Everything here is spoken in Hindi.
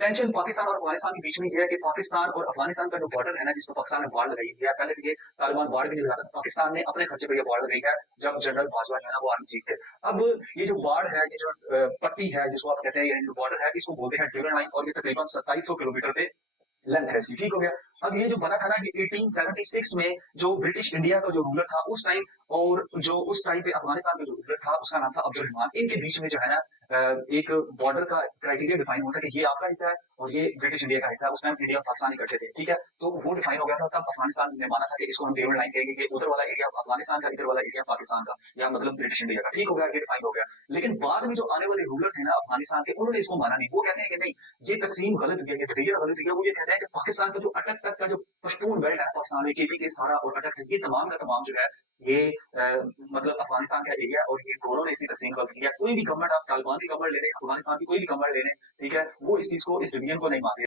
टेंशन पाकिस्तान और अफगानिस्तान के बीच में ये है कि पाकिस्तान और अफगानिस्तान का जो बॉर्डर है ना, जिसको पाकिस्तान ने बाढ़ लगाई है, पहले तो ये तालिबान बाढ़ भी नहीं लगाता था, पाकिस्तान ने अपने खर्चे पे ये बाढ़ लगाई है जब जनरल बाजवा जो है ना वो आर्मी चीफ थे। अब ये जो बाढ़ है, ये जो पट्टी है जिसको आप कहते हैं, ये जो बॉर्डर है, इसको बोलते हैं ड्यूरन लाइन, और ये तकरीबन 2700 किलोमीटर पे लेंथ है इसकी, ठीक हो गया। अब ये जो बना था ना, ये 1876 में जो ब्रिटिश इंडिया का जो रूलर था उस टाइम, और जो उस टाइम पे अफगानिस्तान का जो रूलर था उसका नाम था अब्दुल रहमान, इनके बीच में जो है ना एक बॉर्डर का क्राइटेरिया डिफाइन होता है कि ये आपका हिस्सा है और ये ब्रिटिश इंडिया का हिस्सा है। उस टाइम इंडिया और पाकिस्तान इकट्ठे थे, ठीक है, तो वो डिफाइन हो गया था। तब अफगानिस्तान ने माना था कि इसको हम ड्यूरन लाइन कहेंगे, कि उधर वाला एरिया अफगानिस्तान का, इधर वाला एरिया पाकिस्तान का, या मतलब ब्रिटिश इंडिया का, ठीक हो गया, ये डिफाइन हो गया। लेकिन बाद में जो आने वाले रूलर थे ना अफगानिस्तान के, उन्होंने इसको माना नहीं। वो कहते हैं कि नहीं, ये तकसीम गलत हुई है, ये डिवीजन गलत हुई है। वो ये कहते हैं कि पाकिस्तान का जो अटक तक का जो पश्तून बेल्ट है पाकिस्तान में, केपी के सारा और अटक है, ये तमाम का तमाम जो है ये मतलब अफगानिस्तान का एरिया, और ये दोनों ने इसकी तकसीम गलत की है। कोई भी गवर्नमेंट, आप तालिबान की गवर्नमेंट ले लें, अफगानिस्तान की कोई भी गवर्नमेंट ले लें, ठीक है, वो इस चीज को, इस डिवीजन को नहीं मानते।